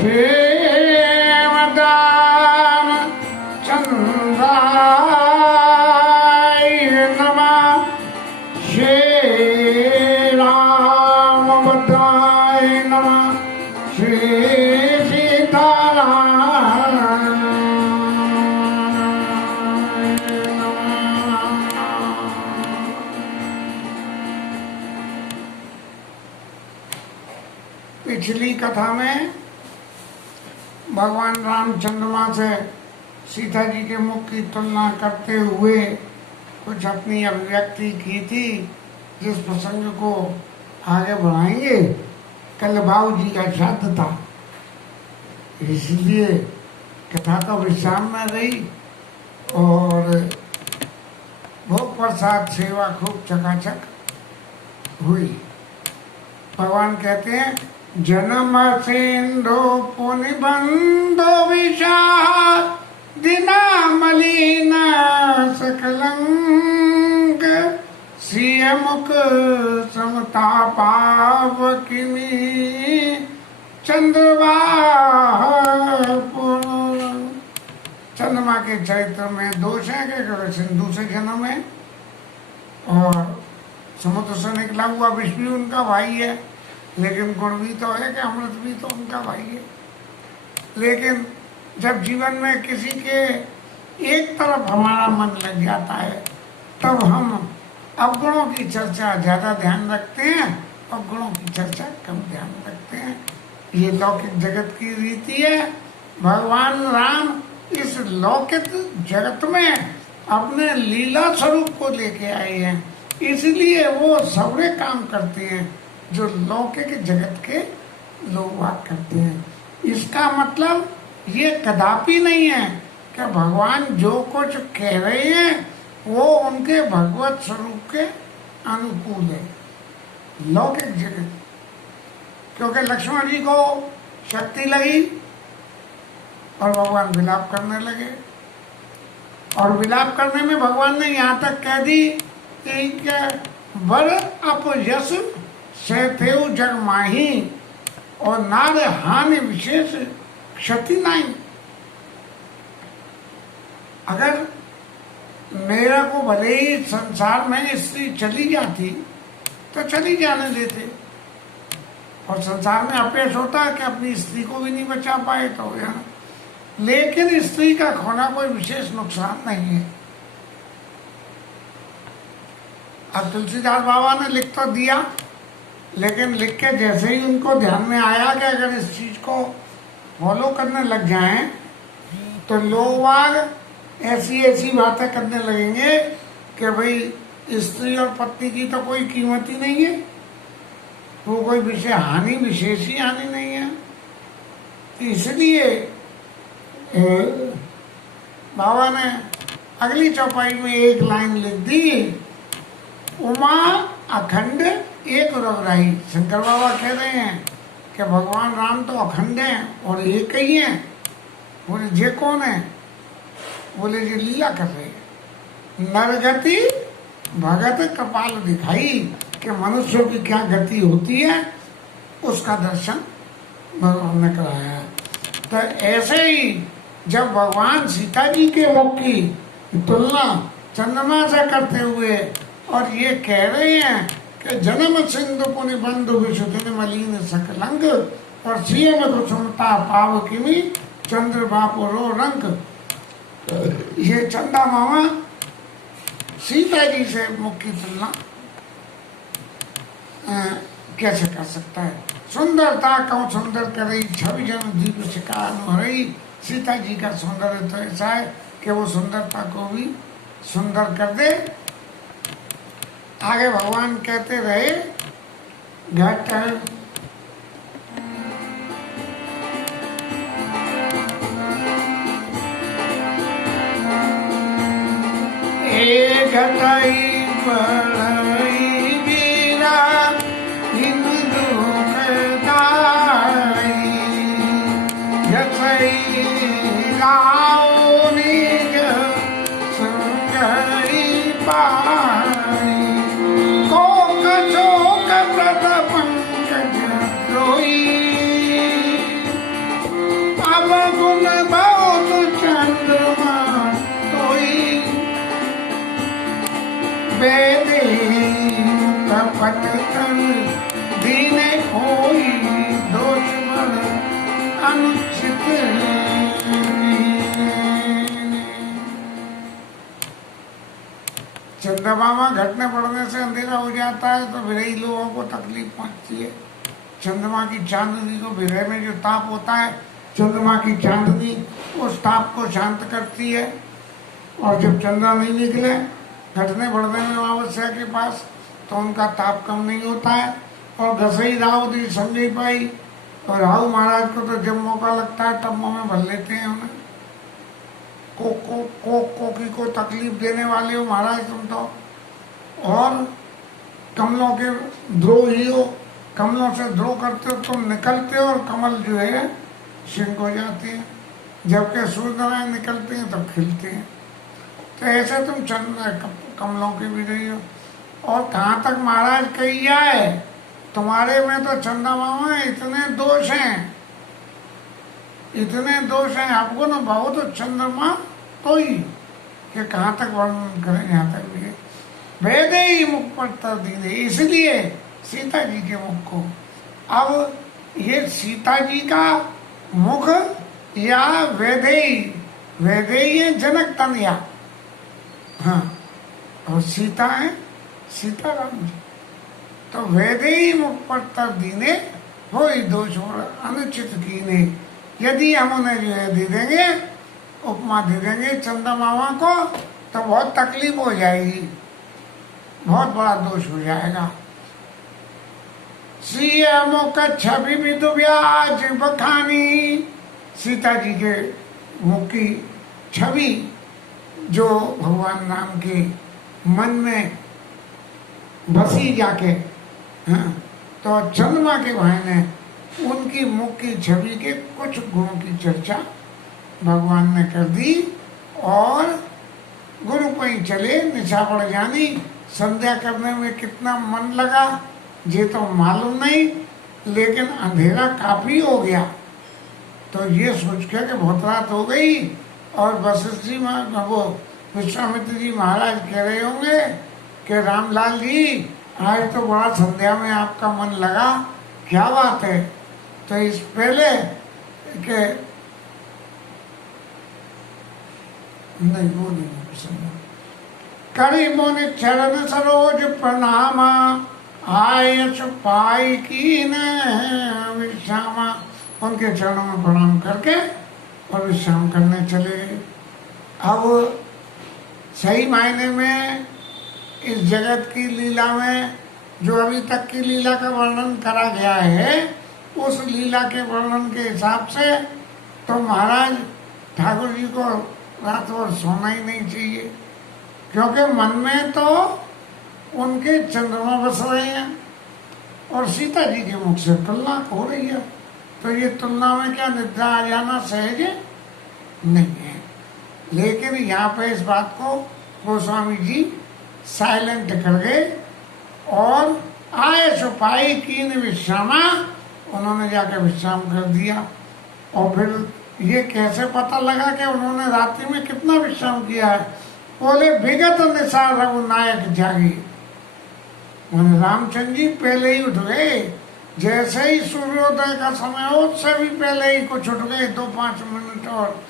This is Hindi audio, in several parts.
श्रीमदाम चंद्राय नमः। श्री रामभद्राय नमः। श्री सीताराम पिछली कथा में भगवान रामचंद्रमा से सीता जी के मुख की तुलना करते हुए कुछ अपनी अभिव्यक्ति की थी, जिस प्रसंग को आगे बढ़ाएंगे। कल बाबू जी का श्राद्ध था, इसलिए कथा तो विश्राम में रही और भोग प्रसाद सेवा खूब चकाचक हुई। भगवान कहते हैं जन्म सिंधु पुनि बंधो विषाद दिना मलिन सकलंक सिय मुख समता पावकिनी चंद्रमा के चरित्र में दोष है कि सिंधु से जन्म है और समुद्र से निकला हुआ विष भी उनका भाई है, लेकिन गुण भी तो है कि अमृत भी तो उनका भाई है। लेकिन जब जीवन में किसी के एक तरफ हमारा मन लग जाता है, तब हम अवगुणों की चर्चा ज्यादा ध्यान रखते हैं और गुणों की चर्चा कम ध्यान रखते हैं। ये लौकिक जगत की रीति है। भगवान राम इस लौकिक जगत में अपने लीला स्वरूप को लेके आए हैं, इसलिए वो सबरे काम करते हैं जो लौकिक जगत के लोग बात करते हैं। इसका मतलब ये कदापि नहीं है कि भगवान जो कुछ कह रहे हैं वो उनके भगवत स्वरूप के अनुकूल है लौकिक जगत। क्योंकि लक्ष्मण जी को शक्ति लगी और भगवान विलाप करने लगे, और विलाप करने में भगवान ने यहाँ तक कह दी कि वर अपयश सहतेव जग माही और नार हानि विशेष क्षति नहीं। अगर मेरा को भले ही संसार में स्त्री चली जाती तो चली जाने देते, और संसार में अपयश होता है कि अपनी स्त्री को भी नहीं बचा पाए तो यहाँ, लेकिन स्त्री का खोना कोई विशेष नुकसान नहीं है। अब तुलसीदास बाबा ने लिख तो दिया, लेकिन लिख के जैसे ही उनको ध्यान में आया कि अगर इस चीज को फॉलो करने लग जाएं तो लोग ऐसी ऐसी बातें करने लगेंगे कि भाई स्त्री और पत्नी की तो कोई कीमत ही नहीं है, वो कोई विशेष हानि विशेष ही हानि नहीं है। इसलिए बाबा ने अगली चौपाई में एक लाइन लिख दी, उमा अखंड एक रघुराई। शंकर बाबा कह रहे हैं कि भगवान राम तो अखंड हैं और एक ही हैं। बोले जे कौन है? बोले जी लीला कर रहे हैं। नरगति भगत कपाल दिखाई कि मनुष्यों की क्या गति होती है, उसका दर्शन भगवान ने कराया है। तो ऐसे ही जब भगवान सीता जी के मुख की तुलना चंद्रमा से करते हुए और ये कह रहे हैं कि जन्म सिंधु पुनि बंधु विशुद्ध मलिन सकलंग और सीएम कुसुमता पाव किमी चंद्र बापुरो रंग, ये चंदा मामा सीता जी से मुख की तुलना कैसे कर सकता है? सुंदरता कौन सुंदर करे छवि जन दीप शिकारी। सीता जी का सौंदर्य तो ऐसा है कि वो सुंदरता को भी सुंदर कर दे। आगे भगवान कहते रहे घट घटाई बढ़ई बीरा इन दुखदाई यथई लाओ निज संगई पाई कोक चोक प्रद पंकज रोई न बहुत चंद्रमा कोई बेदे कपट कर दीने कोई दोष बड़ अनुचित। चंद्रमा घटने पड़ने से अंधेरा हो जाता है तो विरही लोगों को तकलीफ पहुंचती है। चंद्रमा की चांदनी को, विरह में जो ताप होता है, चंद्रमा की चांदनी उस ताप को शांत करती है। और जब चंद्रमा नहीं निकले घटने बढ़ने में अमावस्या के पास, तो उनका ताप कम नहीं होता है। और घसई राहु दी संजय पाई, और राहु महाराज को तो जब मौका लगता है तब मुँह में भर लेते हैं उन्हें। कोकी को तकलीफ देने वाले हो महाराज तुम तो, और कमलों के द्रोही हो, कमलों से द्रोह करते हो, तुम निकलते हो और कमल जो है सिंक हो जाते हैं, जबकि सूर्य नारायण निकलते हैं तो खिलते हैं। तो ऐसे तुम कमलों के भी रही हो। और कहाँ तक महाराज कही जाए, तुम्हारे में तो चंद्रमा में इतने दोष हैं, इतने दोष हैं, आपको ना बहुत चंद्रमा तो ही कि कहाँ तक वर्णन करें, यहाँ तक भी वेदे ही मुख पर तर दीने, इसलिए सीता जी के मुख को। अब ये सीता जी का मुख या वेदेई, वेदेई है जनक तनया, हाँ, और सीता है सीता राम जी। तो वेदेई मुख पर तर दीने हो दोष और अनुचित कीने। यदि हम उन्हें जो है दे देंगे, उपमा दे देंगे चंद्रमा को, तो बहुत तकलीफ हो जाएगी, बहुत बड़ा दोष हो जाएगा। सीएमओ का छवि भी दुब्याज बखानी, सीता जी के मुख की छवि जो भगवान राम के मन में बसी जाके, हाँ, तो चंद्रमा के भाई ने उनकी मुख की छवि के कुछ गुणों की चर्चा भगवान ने कर दी। और गुरु पई चले निशा पड़ जानी, संध्या करने में कितना मन लगा ये तो मालूम नहीं, लेकिन अंधेरा काफी हो गया। तो ये सोच के कि बहुत रात हो गई, और वशिष्ठ जी वो विश्वामित्र जी महाराज कह रहे होंगे कि रामलाल जी आज तो बड़ा संध्या में आपका मन लगा, क्या बात है। तो इस पहले के नहीं वो नहीं करी मोने चरण सरोज प्रणामा, आयस पाई की न विश्रामा। उनके चरणों में प्रणाम करके और विश्राम करने चले गए। अब सही मायने में इस जगत की लीला में जो अभी तक की लीला का वर्णन करा गया है, उस लीला के वर्णन के हिसाब से तो महाराज ठाकुर जी को रात भर सोना ही नहीं चाहिए, क्योंकि मन में तो उनके चंद्रमा बस रहे हैं और सीता जी के मुख से तुलना हो रही है। तो ये तुलना में क्या निद्रा आ जाना सहज नहीं है। लेकिन यहाँ पे इस बात को गोस्वामी जी साइलेंट कर गए और आए सुपाई कीन विश्रामा, उन्होंने जाकर विश्राम कर दिया। और फिर ये कैसे पता लगा कि उन्होंने रात्रि में कितना विश्राम किया है? बोले विगत निशा रघुनायक जागी। रामचंद्र जी पहले ही उठ गए, जैसे ही सूर्योदय का समय हो उससे भी पहले ही कुछ उठ गए 2-5 मिनट। और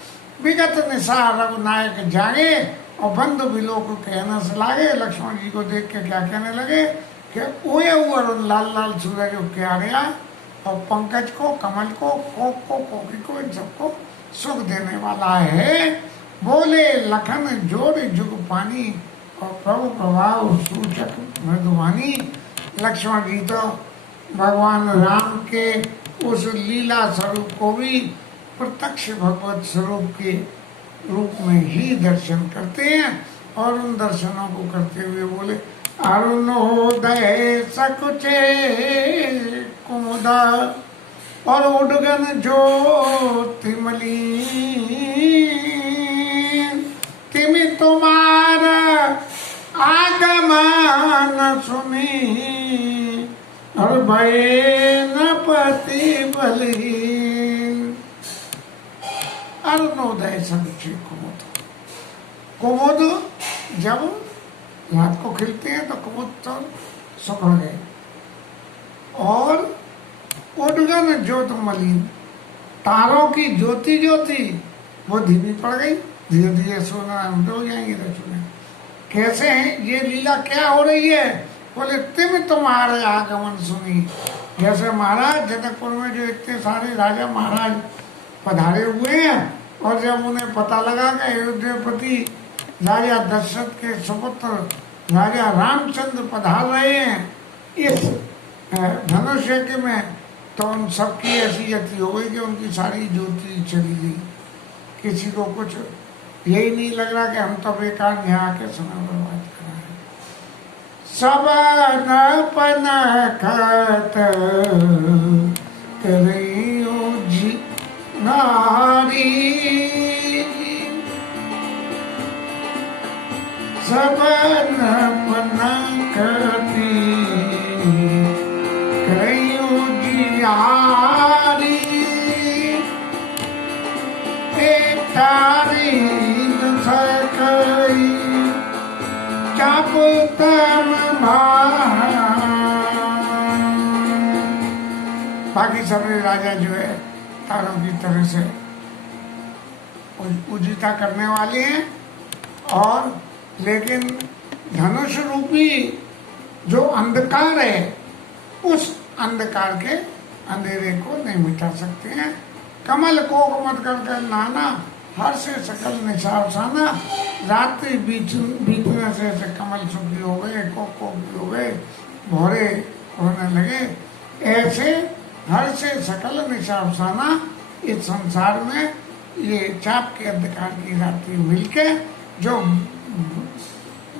विगत निशा रघुनायक जागे और बंधु बिलो को कहने से लागे। लक्ष्मण जी को देख के क्या कहने लगे कि ओए अरुण लाल लाल सूरज के आ गया, और पंकज को, कमल को, कोक को, कोकी को, इन सबको सुख देने वाला है। बोले लखन जोड़ जुग पानी, और प्रभु प्रभाव सूचक मृदुवानी। लक्ष्मण जी तो भगवान राम के उस लीला स्वरूप को भी प्रत्यक्ष भगवत स्वरूप के रूप में ही दर्शन करते हैं। और उन दर्शनों को करते हुए बोले अरुणोदय सकुचे कुमुदा, और उडगन ज्योति मलीन, तिमि तुम्हारा आगमन सुनी, और भय न पति बलहीन। अरुणोदय सदृश कुमुद। कुमुद जब रात को खिलते हैं तो कुमुद तो सुखड़ गए, और उद्गन ज्योत मलिन, तारों की ज्योति ज्योति वो धीमी पड़ गई, धीरे धीरे सोना हो जाएंगे रचुने। कैसे है ये लीला, क्या हो रही है? बोले तिम तुम्हारे आगमन सुनी। जैसे महाराज जनकपुर में जो इतने सारे राजा महाराज पधारे हुए हैं, और जब उन्हें पता लगा कि अयोध्यापति राजा दशरथ के सुपुत्र राजा रामचंद्र पधार रहे हैं इस धनुष यज्ञ में, तो उन सबकी ऐसी गति हो गई कि उनकी सारी ज्योति चली गई। किसी को कुछ यही नहीं लग रहा कि हम तो बेकार यहाँ के समय बर्बाद कर रहे हैं। सब नपन खत करियो जी नारी, सब नपन खती करियो जी नारी, तारी सकई चाप तम बाकी सारे राजा जो है तारों की तरह से उजिता करने वाले हैं, और लेकिन धनुष रूपी जो अंधकार है उस अंधकार के अंधेरे को नहीं मिटा सकते हैं। कमल को मत कर नाना, हर से सकल निशाब साना, रात्रि बीतने से कमल सुखी हो गए, को हो गए, भोरे होने लगे। ऐसे हर से सकल निशाब साना, इस संसार में ये चाप के अंधकार की रात्रि मिलके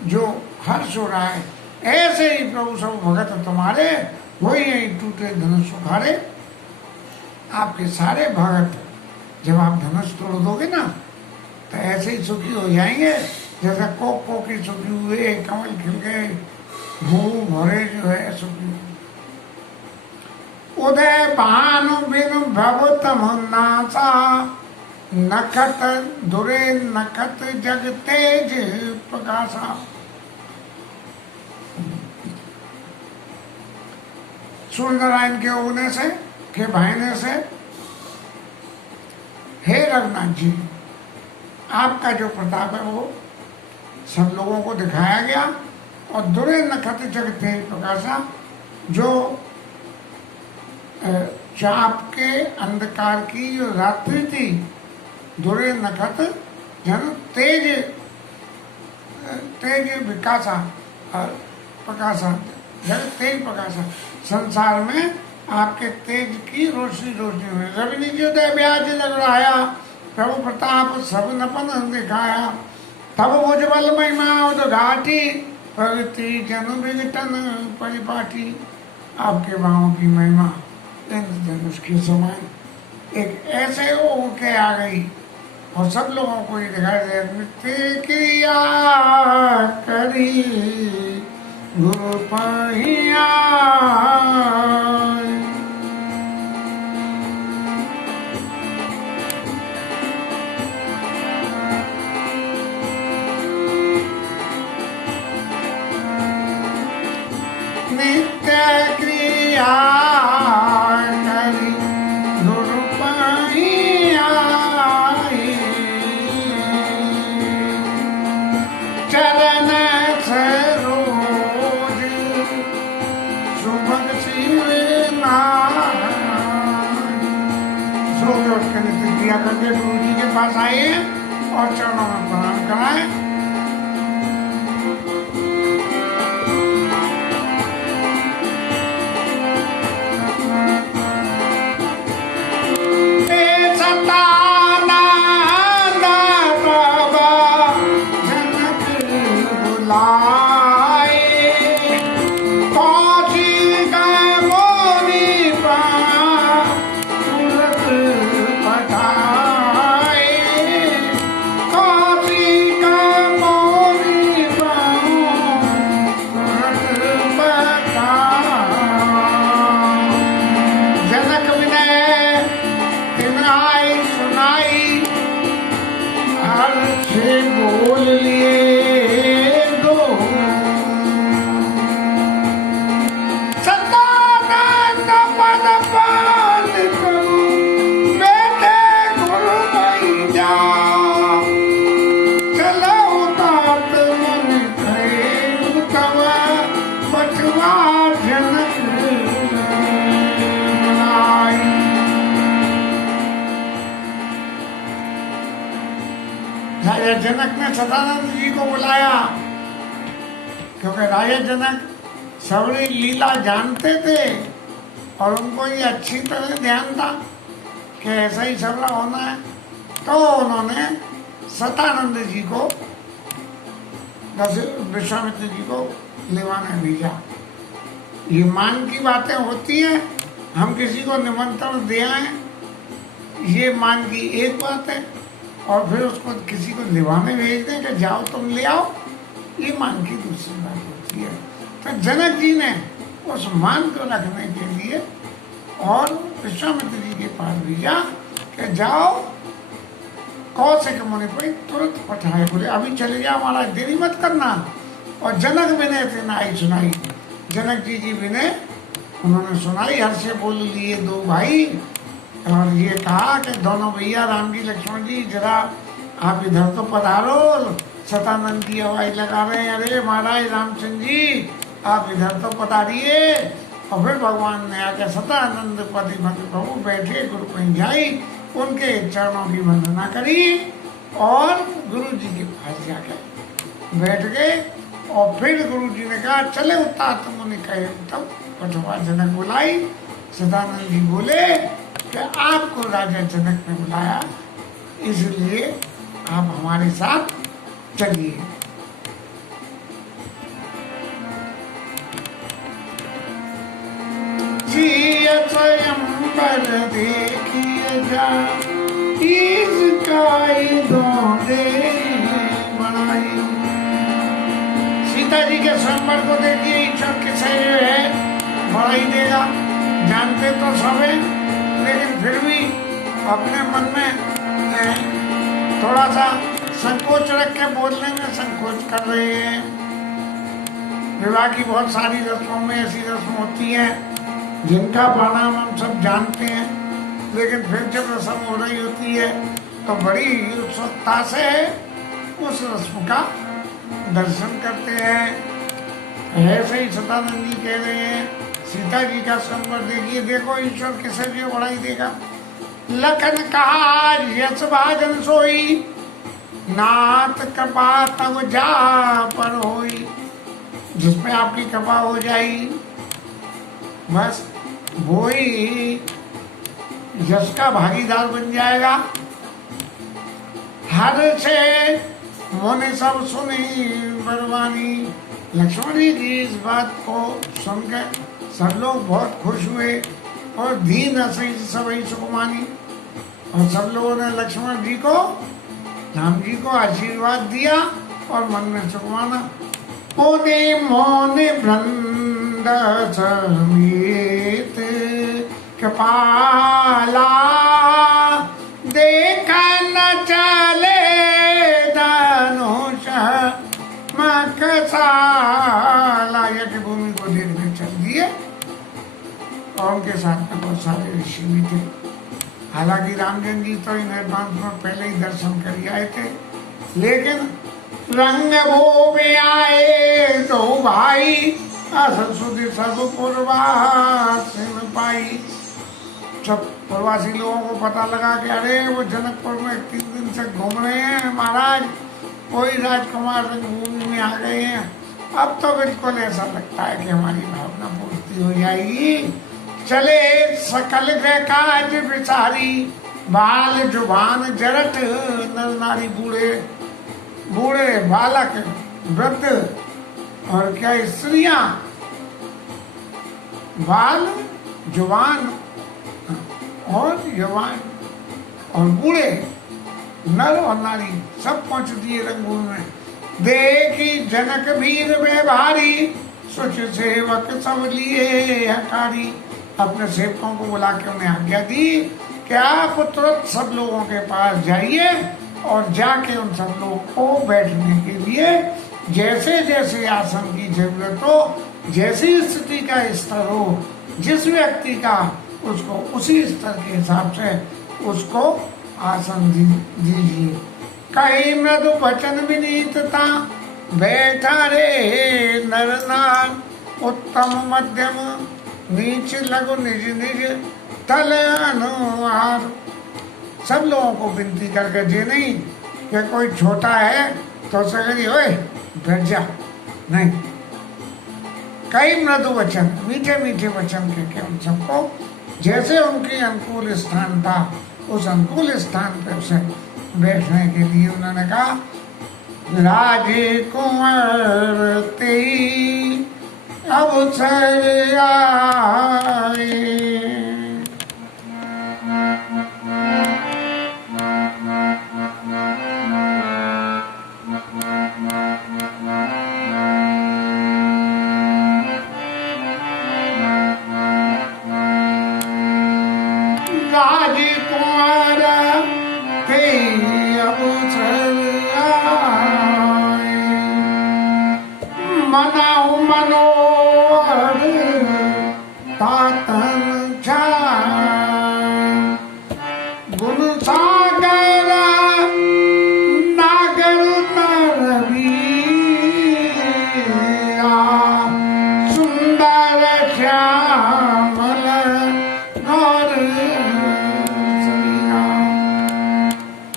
जो हर्ष हो रहा है, ऐसे ही प्रभु सब भगत तुम्हारे, वही यही टूटे धनुष उखाड़े। आपके सारे भगत जब आप धनुष तोड़ दोगे ना, तो ऐसे ही सुखी हो जाएंगे जैसा को की सुखी हुए, कमल खिल गए, भू भरे जो है सुखी। उदय भानु बिनु भवतम नासा, नखत दुरे नखत जग तेज प्रकाशा। सूर्य नारायण के उगने से, के बहने से, हे रघुनाथ जी, आपका जो प्रताप है वो सब लोगों को दिखाया गया। और दुरे नखत जग तेज प्रकाशा, जो चाप के अंधकार की जो रात्रि थी, दुरे नखत जन तेज तेज विकासा प्रकाशा, जग तेज प्रकाशा, संसार में आपके तेज की रोशनी रोशनी में। रवि निजोदय ब्याज लग रहा, प्रभु प्रताप सब नपन दिखाया, तब भुजबल महिमा उद्घाटी, प्रगति जन विघटन परिपाटी। आपके बाहों की महिमा धनुष के समान एक ऐसे उके आ गई, और सब लोगों को ये दिखाई दे, नित्य क्रिया करी गुरु पहिया। नित्य क्रिया करी गुरु पहिया, चरण सरोज सुभग शिव नारायण। सो के उठ के नित्य क्रिया करके गुरु जी के पास आए और चरणों में प्रणाम कराए। का से बोल लिए दो सतानंद पद पान करूं बेटे गुरु मैया चलो तात मन कहे तब बचवा जनक बनाई। राजा जनक ने सदानंद जी को बुलाया क्योंकि राजा जनक सबरी लीला जानते थे और उनको ये अच्छी तरह ध्यान था कि ऐसा ही सबला होना है। तो उन्होंने सतानंद जी को विश्वामित्र जी को लेवाने भेजा। ये मान की बातें होती हैं, हम किसी को निमंत्रण दे आए ये मान की एक बात है, और फिर उसको किसी को लेवाने भेज दें कि जाओ तुम ले आओ, ये मान की दूसरी बात होती है। तो जनक जी ने उस मान को रखने के लिए और विश्वामित्र जी के पास भेजा कि जाओ कौशिक मुनि पर तुरंत पठाए, बोले अभी चले जाओ महाराज, देरी मत करना। और जनक विनय थे नाई सुनाई, जनक जी की विनय उन्होंने सुनाई, हर से बोल लिए दो भाई, और ये कहा कि दोनों भैया राम जी लक्ष्मण जी जरा आप इधर तो पधारो। सतानंद जी आवाज लगा रहे हैं, अरे महाराज रामचंद्र जी आप इधर तो पधारिए। और फिर भगवान ने आकर सतानंद पति प्रभु बैठे गुरु कहीं जाई, उनके चरणों की वंदना करी और गुरु जी के पास जाकर बैठ गए। और फिर गुरु जी ने कहा चले उतार तुम उन्हें कहे, तब पटवा जनक बुलाई। सदानंद जी बोले कि आपको राजा जनक ने बुलाया, इसलिए आप हमारे साथ चलिए। स्वयंवर देखिए जा इसका बनाई। सीता जी के स्वयंवर को देखिए, ईश्वर किसे है बड़ा ही देगा, जानते तो सब है, लेकिन फिर भी अपने मन में थोड़ा सा संकोच रख के बोलने में संकोच कर रहे हैं। विवाह की बहुत सारी रस्मों में ऐसी रस्म होती है जिनका परिणाम हम सब जानते हैं, लेकिन फिर जब रस्म हो रही होती है तो बड़ी उत्सुकता से उस रस्म का दर्शन करते हैं। ऐसे ही सदानंद जी कह रहे हैं सीता जी का स्वयंवर देखिए, देखो ईश्वर किसे भी बढ़ाई देगा। लखन कहा यश भाजन सोई, नाथ कृपा तब जा पर होई। जिसमें आपकी कृपा हो जाएगी बस वो ही यश का भागीदार बन जाएगा। हर से मोने सब सुनी बरवानी। लक्ष्मण जी की इस बात को सुनकर सब लोग बहुत खुश हुए और दीन हसी सभी सुकुमानी, और सब लोगों ने लक्ष्मण जी को राम जी को आशीर्वाद दिया और मन में सुकुमाना। मोने मोने वृंद समेत कृपाला, देखा न चले धनुष मकसाला। यज्ञ भूमि को देखने चल दिए और उनके साथ में बहुत सारे ऋषि भी थे। हालांकि रामचंद्र जी तो इन एडवांस में पहले ही दर्शन कर आए थे, लेकिन रंग वो में आए तो भाई असुदी सब पूर्वासिन पाई। सब प्रवासी लोगों को पता लगा कि अरे वो जनकपुर में 3 दिन से घूम रहे हैं महाराज, कोई राजकुमार रंगभूमि में आ गए हैं। अब तो बिल्कुल ऐसा लगता है कि हमारी भावना पूर्ति हो जाएगी। चले सकल ग्रह काज विचारी, बाल जुबान जरट नर नारी, बूढ़े बूढ़े बालक वृद्ध और क्या स्त्रियां, बाल जुबान और जवान और बूढ़े नर और नारी सब पहुंच दिए रंगभूमि में। देखी जनक वीर में भारी, सुच सेवक सब लिए हकारी। अपने सेवकों को बुला के उन्हें आज्ञा दी कि आप तुरंत सब लोगों के पास जाइए और जाके उन सब लोगों को बैठने के लिए जैसे जैसे आसन की जरूरत हो, जैसी स्थिति का स्तर हो, जिस व्यक्ति का, उसको उसी स्तर के हिसाब से उसको आसन दीजिए। कहीं मृदु वचन विनीतता बैठा रे नर नार, उत्तम मध्यम नीच लघु निज निज तल अनुहार। सब लोगों को विनती करके, जे नहीं कि कोई छोटा है तो सगरी ओए बैठ जा, नहीं, कई मृदु वचन, मीठे मीठे वचन के उन सबको जैसे उनके अनुकूल स्थान था उस अनुकूल स्थान पर उसे बैठने के लिए उन्होंने कहा, राजकुमार तेई अवसर आए। राजकुमार तेई अवसर आए, मनाऊ मनोहर तातन छाए, गुण सागर नागर नरवीरा, सुंदर श्यामल गौर श्रीराम।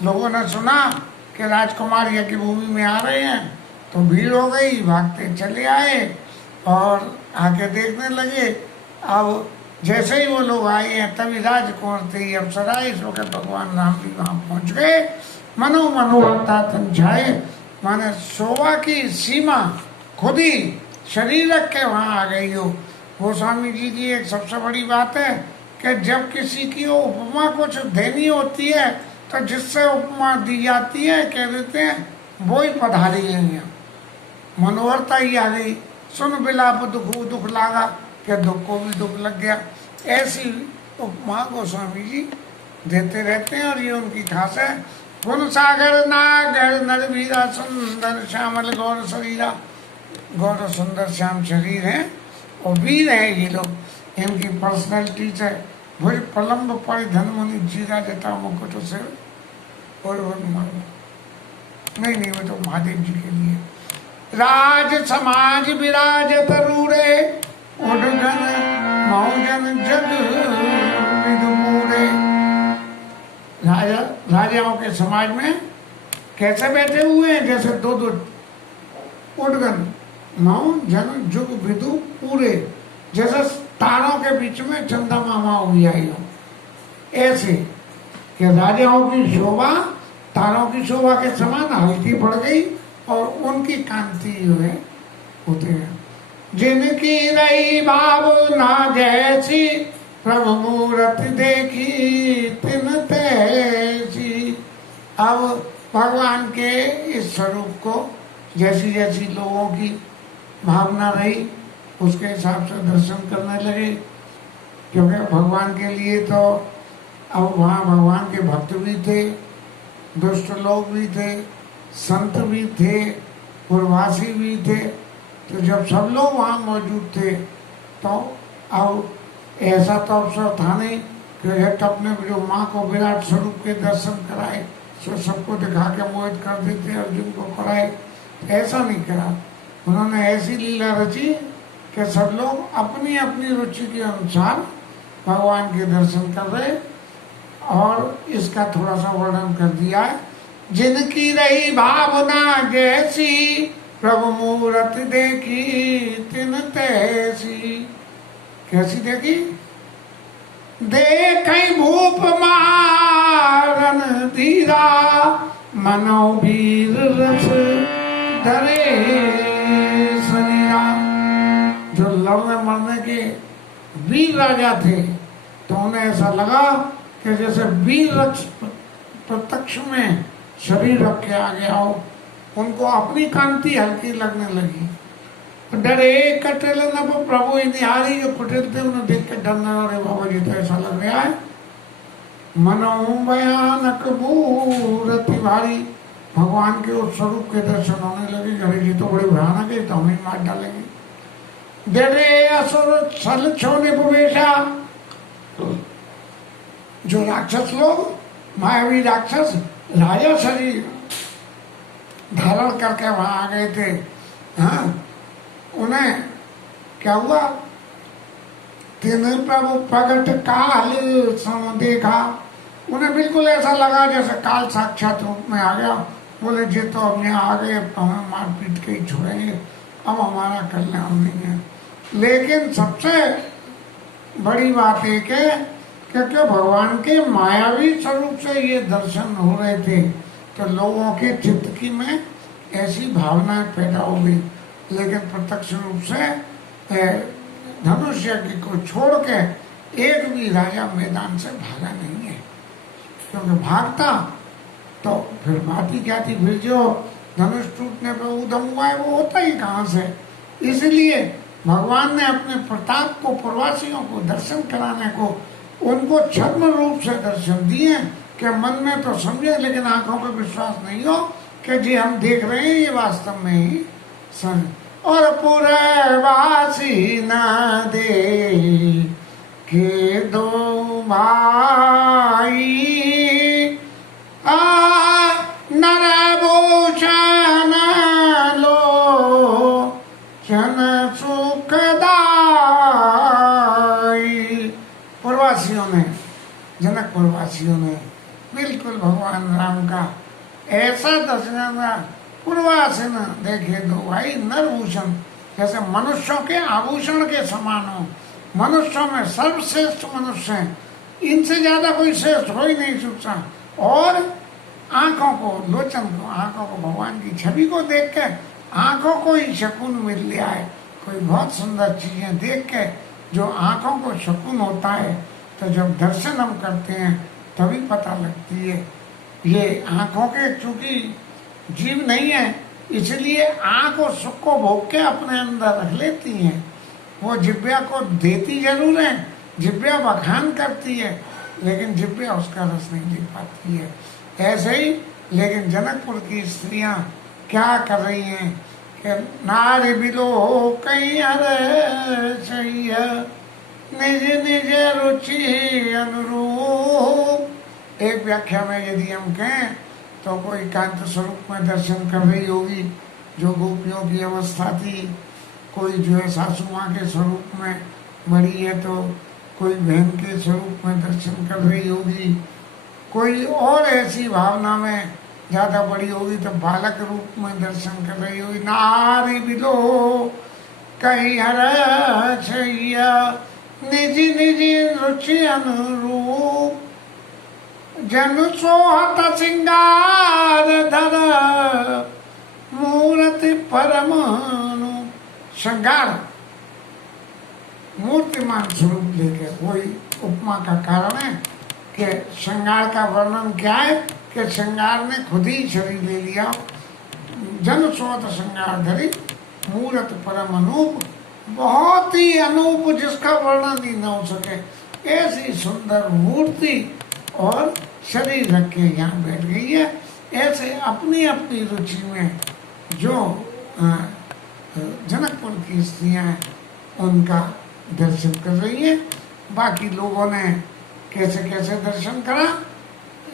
लोगों ने सुना कि राजकुमार यज्ञ भूमि में आ रहे हैं तो भीड़ हो गई, भागते चले आए और आके देखने लगे। अब जैसे ही वो लोग आए हैं तभी राजकुमार थे अप्सरा इस वक्त भगवान राम भी वहां पहुंच गए। मनो मनोहरता तंझाए, माने शोभा की सीमा खुद ही शरीर रख के वहां आ गई हो। गोस्वामी जी की एक सबसे बड़ी बात है कि जब किसी की उपमा कुछ देनी होती है तो जिससे उपमा दी जाती है कह देते हैं वो ही पधारी है। मनोहरता ही आ गई, सुन बिलाप दुख दुख लागा, क्या दुख को भी दुख लग गया। ऐसी उपमा गोस्वामी जी देते रहते हैं और ये उनकी खास है। गुण सागर नागर नरवीरा, सुंदर श्यामल गौर शरीरा, गौर सुंदर श्याम शरीर है और वीर है ये लोग। इनकी पर्सनैलिटीज है, भुज प्रलम्ब परिधन मुनि जीरा जटा मुकुट से और नहीं, वो तो महादेव जी के लिए। राज समाज विराज तरूरे, उडगन मौजन जग विदुपूरे। राजाओं के समाज में कैसे बैठे हुए हैं, जैसे दो दो उडगन मौजन जुग विदु पूरे, जैसे तारों के बीच में चंदा मामा हुई आई हो। ऐसे कि राजाओं की शोभा तारों की शोभा के समान हल्की पड़ गई और उनकी कांति जो है होते हैं। जिनकी रही भावना जैसी, प्रभु मूर्ति देखी तिन तैसी। अब भगवान के इस स्वरूप को जैसी जैसी लोगों की भावना रही उसके हिसाब से दर्शन करने लगे, क्योंकि भगवान के लिए तो अब वहाँ भगवान के भक्त भी थे, दुष्ट लोग भी थे, संत भी थे, पूर्ववासी भी थे। तो जब सब लोग वहाँ मौजूद थे तो अब ऐसा तो अवसर था नहीं कि हट अपने जो माँ को विराट स्वरूप के दर्शन कराए, सो सबको दिखा के मोहित कर देते, अर्जुन को कराए, ऐसा नहीं करा। उन्होंने ऐसी लीला रची कि सब लोग अपनी अपनी रुचि के अनुसार भगवान के दर्शन कर रहे। और इसका थोड़ा सा वर्णन कर दिया है। जिनकी रही भावना जैसी, प्रभु मूरत देखी तिन तैसी। कैसी देखी? देखई भूप मारन धीरा, मनो वीर रस धरे शरीरा। जो लड़ने मरने के वीर राजा थे तो उन्हें ऐसा लगा कि जैसे वीर रक्ष प्रत्यक्ष में शरीर रख के आ गया हो। उनको अपनी कांति हल्की लगने लगी। डरे कटल न प्रभु निहारी, जो कुटिल थे उन्हें देख के डरना, अरे बाबा जी तो ऐसा लग रहा है मनो भयानक मूर्ति भारी। भगवान के उस स्वरूप के दर्शन होने लगे, गणेश जी तो बड़े भयानक है, तो हमें मार डालेंगे। देवे असुर छल छोने प्रवेशा, जो राक्षस लोग, मायावी राक्षस राजा शरीर धारण करके वहां आ गए थे, हाँ, उन्हें क्या हुआ, तीन प्रभु प्रगट काल सम देखा, उन्हें बिल्कुल ऐसा लगा जैसे काल साक्षात रूप में आ गया। बोले जी तो अब यहाँ आ गए, तो हमें मार पीट के ही छोड़ेंगे, अब हमारा कल्याण नहीं है। लेकिन सबसे बड़ी बात एक है, क्योंकि भगवान के मायावी स्वरूप से ये दर्शन हो रहे थे, तो लोगों के चित्त की में ऐसी भावनाएं पैदा हो गई। लेकिन प्रत्यक्ष रूप से धनुष यज्ञ को छोड़ के एक भी राजा मैदान से भागा नहीं है, क्योंकि भागता तो फिर बात ही क्या थी। फिर जो धनुष टूटने पर उद्यम हुआ है वो होता ही कहाँ से। इसलिए भगवान ने अपने प्रताप को, प्रवासियों को दर्शन कराने को, उनको छद्म रूप से दर्शन दिए कि मन में तो समझे लेकिन आंखों पर विश्वास नहीं हो कि जी हम देख रहे हैं ये वास्तव में ही सन। और पुरवासी न दे के दो भाई, नरभूषण लो जन सुखदाई। पूर्ववासियों ने, जनकपुर वासियों ने बिल्कुल भगवान राम का ऐसा दर्शन, पूर्वासन देखे दो भाई नरभूषण, जैसे मनुष्यों के आभूषण के समान हो। मनुष्यों में सर्वश्रेष्ठ मनुष्य हैं, इनसे ज्यादा कोई श्रेष्ठ हो ही नहीं सकता। और आंखों को, लोचन को, आंखों को भगवान की छवि को देख के आंखों को ही शकुन मिल लिया है। कोई बहुत सुंदर चीजें देख के जो आंखों को शकुन होता है, तो जब दर्शन हम करते हैं तभी पता लगती है। ये आंखों के चूंकि जीव नहीं है, इसलिए आंख और सुख को भोग के अपने अंदर रख लेती हैं। वो जिब्या को देती जरूर है, जिब्या बखान करती है, लेकिन जिब्या उसका रस नहीं ले पाती है। ऐसे ही लेकिन जनकपुर की स्त्रियां क्या कर रही हैं कि नारी बिलो कहीं निज निज रुचि अनुरूप। एक व्याख्या में यदि हम कहें तो कोई कांत स्वरूप में दर्शन कर रही होगी, जो गोपियों की अवस्था थी। कोई जो है सासू माँ के स्वरूप में बड़ी है, तो कोई बहन के स्वरूप में दर्शन कर रही होगी। कोई और ऐसी भावना में ज्यादा बड़ी होगी तो बालक रूप में दर्शन कर रही होगी। नारी बिलो कहीं हरछैया निज निज रुचि अनुरूप, जन सोहत सिंगार धर मूर्ति परमाणु। श्रृंगार मूर्तिमान स्वरूप लेके, वही उपमा का कारण है कि श्रृंगार का वर्णन क्या है कि श्रृंगार ने खुद ही शरीर ले लिया। जन सोहत श्रृंगार धरी मूर्त परम अनूप, बहुत ही अनूप, जिसका वर्णन ही न हो सके, ऐसी सुंदर मूर्ति और शरीर रख के यहाँ बैठ गई है। ऐसे अपनी अपनी रुचि में जो जनकपुर की स्त्रियां हैं उनका दर्शन कर रही है। बाकी लोगों ने कैसे कैसे दर्शन करा,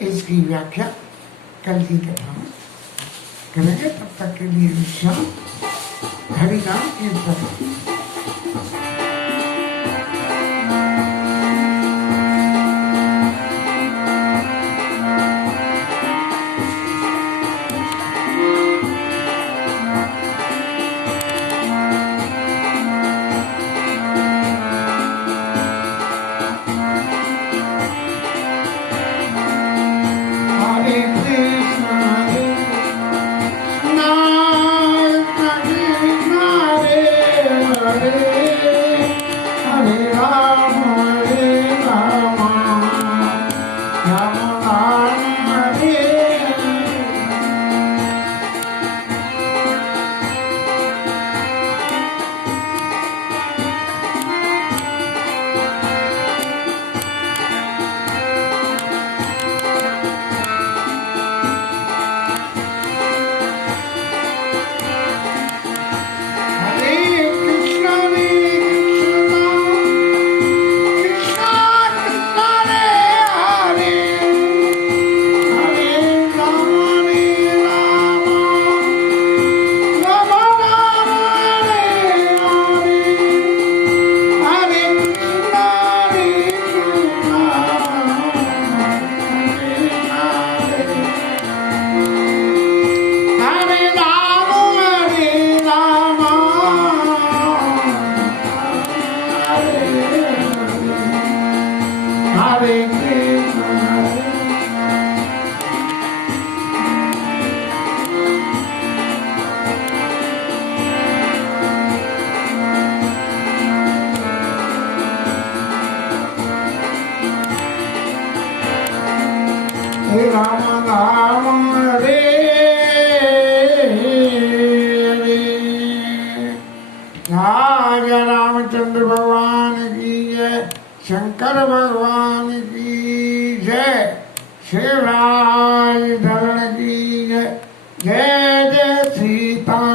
इसकी व्याख्या कल की कथा में करेंगे। तब तक के लिए विश्राम। हरिनाम कीर्तन। हरे कृष्ण हे राम राम हरे हरे। राजा रामचंद्र भगवान की जय, शंकर भगवान की जय, शिवराज धरण की जय, जय जय सीता